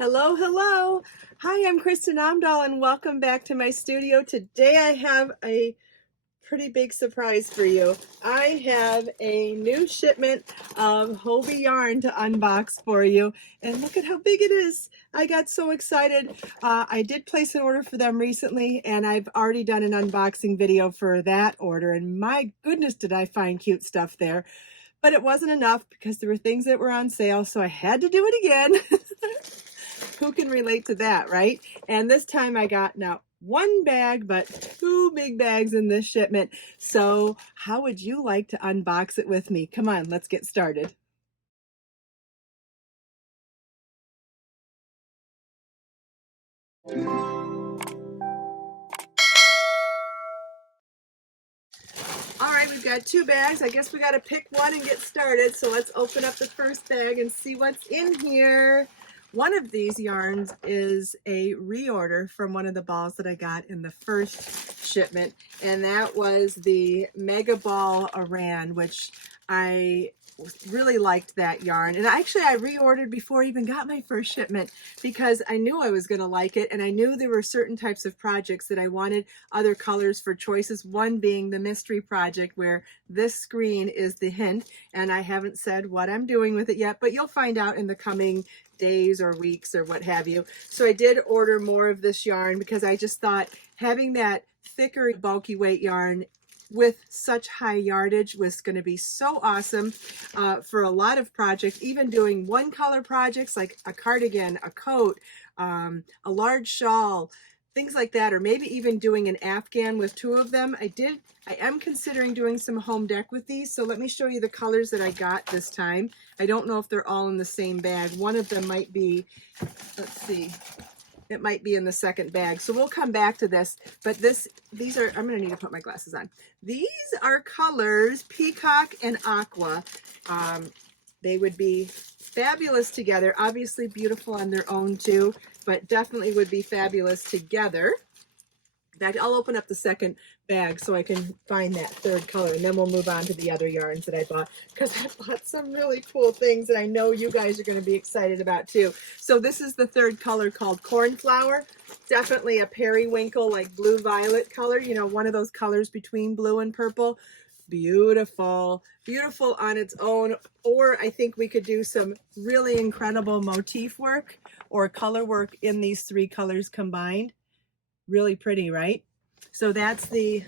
Hello, hello. Hi, I'm Kristin Omdahl and welcome back to my studio. Today I have a pretty big surprise for you. I have a new shipment of Hobbii Yarn to unbox for you. And look at how big it is. I got so excited. I did place an order for them recently and I've already done an unboxing video for that order. And my goodness, did I find cute stuff there. But it wasn't enough because there were things that were on sale, so I had to do it again. Who can relate to that, right? And this time I got not one bag, but two big bags in this shipment. So how would you like to unbox it with me? Come on, let's get started. All right, we've got two bags. I guess we got to pick one and get started. So let's open up the first bag and see what's in here. One of these yarns is a reorder from one of the balls that I got in the first shipment, and that was the Mega Ball Aran, which I really liked that yarn. And actually I reordered before I even got my first shipment because I knew I was going to like it, and I knew there were certain types of projects that I wanted other colors for choices, one being the mystery project where this screen is the hint, and I haven't said what I'm doing with it yet, but you'll find out in the coming days or weeks or what have you. So I did order more of this yarn because I just thought having that thicker bulky weight yarn with such high yardage was going to be so awesome for a lot of projects, even doing one color projects like a cardigan, a coat, a large shawl, things like that, or maybe even doing an Afghan with two of them. I am considering doing some home dec with these, so let me show you the colors that I got this time. I don't know if they're all in the same bag. One of them might be, let's see, it might be in the second bag, so we'll come back to this. But these are, I'm gonna need to put my glasses on. These are colors Peacock and Aqua. They would be fabulous together, obviously beautiful on their own too, but definitely would be fabulous together. In fact, I'll open up the second bag so I can find that third color, and then we'll move on to the other yarns that I bought, because I bought some really cool things that I know you guys are going to be excited about too. So this is the third color called Cornflower. Definitely a periwinkle, like blue violet color, you know, one of those colors between blue and purple. Beautiful, beautiful on its own. Or I think we could do some really incredible motif work or color work in these three colors combined. Really pretty, right? So that's the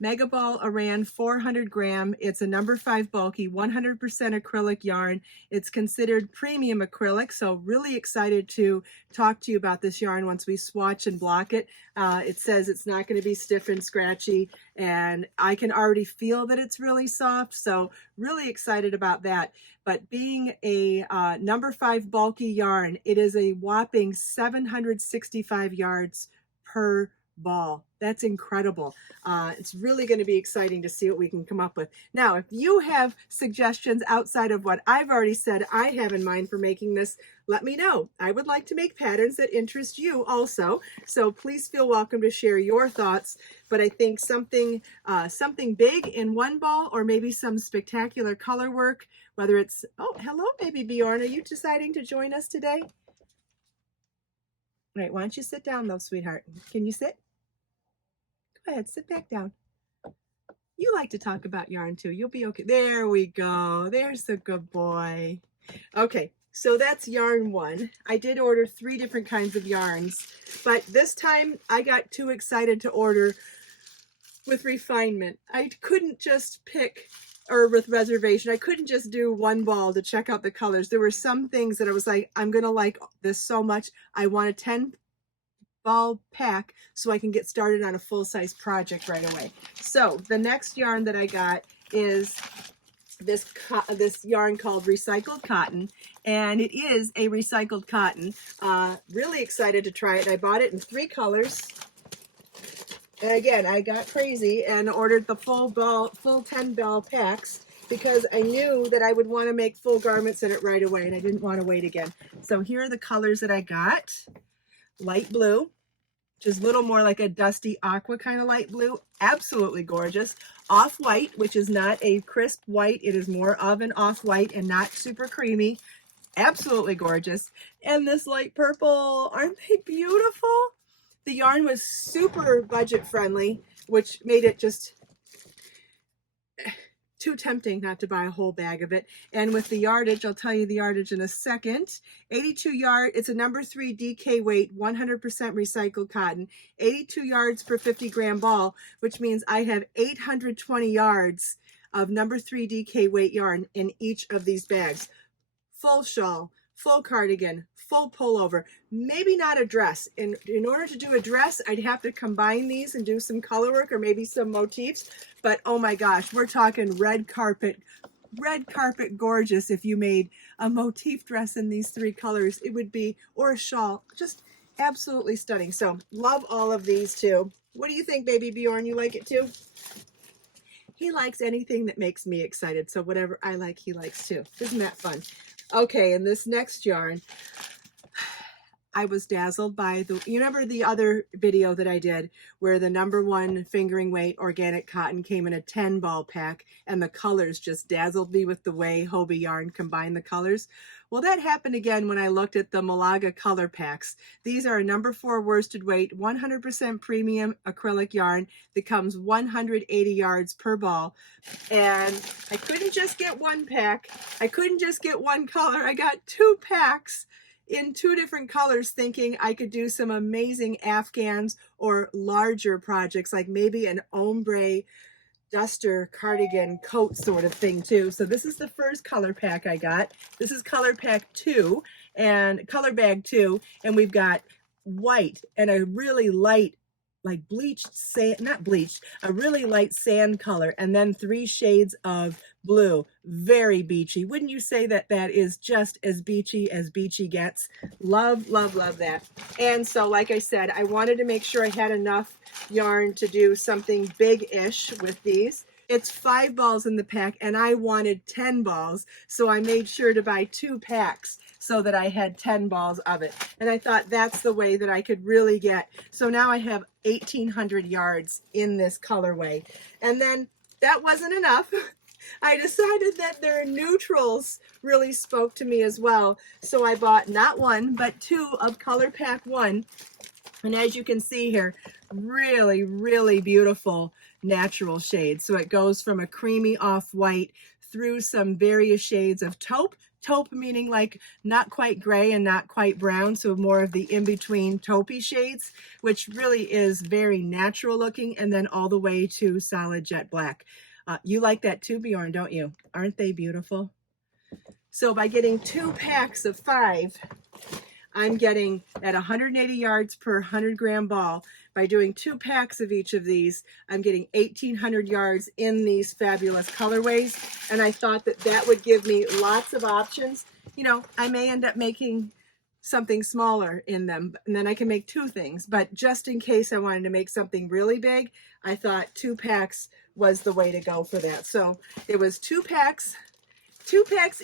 Mega Ball Aran 400 gram. It's a number 5 bulky, 100% acrylic yarn. It's considered premium acrylic, so really excited to talk to you about this yarn once we swatch and block it. It says it's not going to be stiff and scratchy, and I can already feel that it's really soft, so really excited about that. But being a number 5 bulky yarn, it is a whopping 765 yards per ball. That's incredible. It's really going to be exciting to see what we can come up with. Now, if you have suggestions outside of what I've already said I have in mind for making this, let me know. I would like to make patterns that interest you also, so please feel welcome to share your thoughts. But I think something big in one ball, or maybe some spectacular color work, whether it's, oh, hello, baby Bjorn. Are you deciding to join us today? All right, why don't you sit down though, sweetheart? Can you sit? Go ahead, sit back down. You like to talk about yarn too. You'll be okay. There we go. There's the good boy. Okay, so that's yarn one. I did order 3 different kinds of yarns, but this time I got too excited to order with refinement. I couldn't just pick, or with reservation, I couldn't just do one ball to check out the colors. There were some things that I was like, I'm gonna like this so much. I want a 10 ball pack so I can get started on a full-size project right away. So the next yarn that I got is this yarn called Recycled Cotton, and it is a recycled cotton. Really excited to try it. I bought it in 3 colors. And again, I got crazy and ordered the full 10 ball packs because I knew that I would want to make full garments in it right away, and I didn't want to wait again. So here are the colors that I got. Light blue, which is a little more like a dusty aqua kind of light blue. Absolutely gorgeous. Off-white, which is not a crisp white. It is more of an off-white and not super creamy. absolutely gorgeous. And this light purple, aren't they beautiful? The yarn was super budget friendly, which made it just too tempting not to buy a whole bag of it. And with the yardage, I'll tell you the yardage in a second. 82 yard, it's a number 3 DK weight, 100% recycled cotton, 82 yards per 50 gram ball, which means I have 820 yards of number 3 DK weight yarn in each of these bags. Full shawl, full cardigan, full pullover, maybe not a dress. In order to do a dress, I'd have to combine these and do some color work or maybe some motifs. But oh my gosh, we're talking red carpet gorgeous. If you made a motif dress in these 3 colors, it would be, or a shawl, just absolutely stunning. So love all of these too. What do you think, baby Bjorn? You like it too? He likes anything that makes me excited. So whatever I like, he likes too. Isn't that fun? Okay, and this next yarn, I was dazzled by you remember the other video that I did where the number 1 fingering weight organic cotton came in a 10 ball pack and the colors just dazzled me with the way Hobbii Yarn combined the colors? Well, that happened again when I looked at the Malaga color packs. These are a number 4 worsted weight, 100% premium acrylic yarn that comes 180 yards per ball. And I couldn't just get 1 pack. I couldn't just get 1 color. I got 2 packs in 2 different colors, thinking I could do some amazing Afghans or larger projects, like maybe an ombre duster cardigan coat sort of thing too. So this is the first color pack I got. This is color pack 2 and color bag 2, and we've got white and a really light, like bleached sand, not bleached, a really light sand color, and then 3 shades of blue. Very beachy. Wouldn't you say that that is just as beachy gets? Love, love, love that. And so, like I said, I wanted to make sure I had enough yarn to do something big-ish with these. It's 5 balls in the pack, and I wanted 10 balls, so I made sure to buy 2 packs so that I had 10 balls of it. And I thought that's the way that I could really get. So now I have 1,800 yards in this colorway. And then that wasn't enough. I decided that their neutrals really spoke to me as well. So I bought not 1, but 2 of color pack 1. And as you can see here, really, really beautiful natural shades. So it goes from a creamy off-white through some various shades of taupe. Taupe meaning like not quite gray and not quite brown, so more of the in-between taupey shades, which really is very natural looking, and then all the way to solid jet black. You like that too, Bjorn, don't you? Aren't they beautiful? So by getting 2 packs of 5, I'm getting at 180 yards per 100 gram ball. By doing 2 packs of each of these, I'm getting 1,800 yards in these fabulous colorways. And I thought that that would give me lots of options. You know, I may end up making something smaller in them, and then I can make 2 things. But just in case I wanted to make something really big, I thought 2 packs was the way to go for that. So it was 2 packs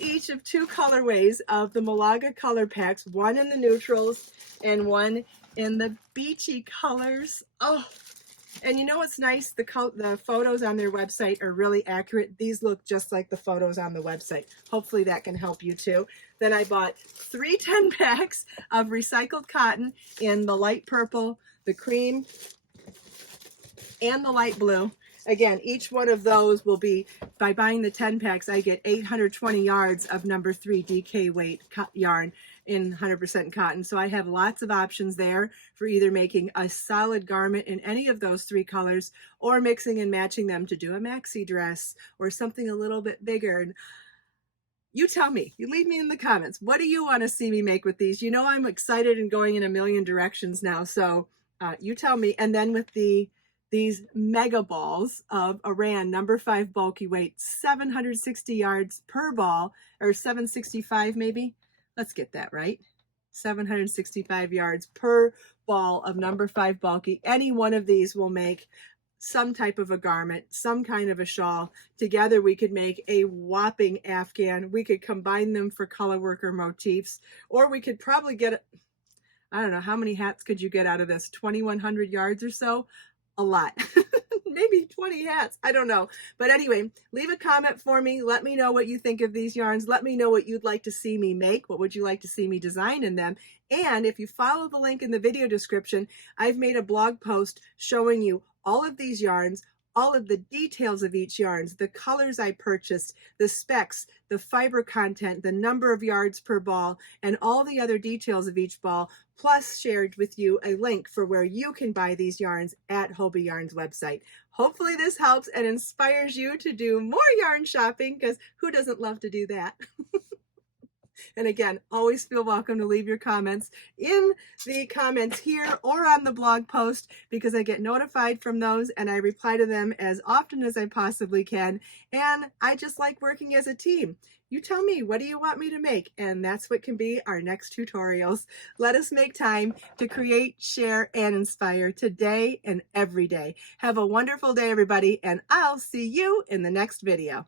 each of 2 colorways of the Malaga color packs, 1 in the neutrals and 1 in the beachy colors. Oh, and you know what's nice? The photos on their website are really accurate. These look just like the photos on the website. Hopefully that can help you too. Then I bought 3 10 packs of recycled cotton in the light purple, the cream, and the light blue. Again, each one of those will be, by buying the 10 packs, I get 820 yards of number 3 DK weight yarn in 100% cotton. So I have lots of options there for either making a solid garment in any of those 3 colors or mixing and matching them to do a maxi dress or something a little bit bigger. And you tell me, you leave me in the comments. What do you want to see me make with these? You know, I'm excited and going in a million directions now. So you tell me. And then with these mega balls of Iran number 5 bulky weight, 760 yards per ball, or 765 maybe. Let's get that right. 765 yards per ball of number 5 bulky. Any one of these will make some type of a garment, some kind of a shawl. Together we could make a whopping Afghan. We could combine them for color work or motifs, or we could probably get, I don't know, how many hats could you get out of this? 2,100 yards or so? A lot. maybe 20 hats. I don't know. But anyway, leave a comment for me. Let me know what you think of these yarns. Let me know what you'd like to see me make. What would you like to see me design in them? And if you follow the link in the video description, I've made a blog post showing you all of these yarns, all of the details of each yarns, the colors I purchased, the specs, the fiber content, the number of yards per ball, and all the other details of each ball, plus shared with you a link for where you can buy these yarns at Hobbii Yarn's website. Hopefully this helps and inspires you to do more yarn shopping, because who doesn't love to do that? And again, always feel welcome to leave your comments in the comments here or on the blog post, because I get notified from those and I reply to them as often as I possibly can. And I just like working as a team. You tell me, what do you want me to make? And that's what can be our next tutorials. Let us make time to create, share, and inspire today and every day. Have a wonderful day, everybody, and I'll see you in the next video.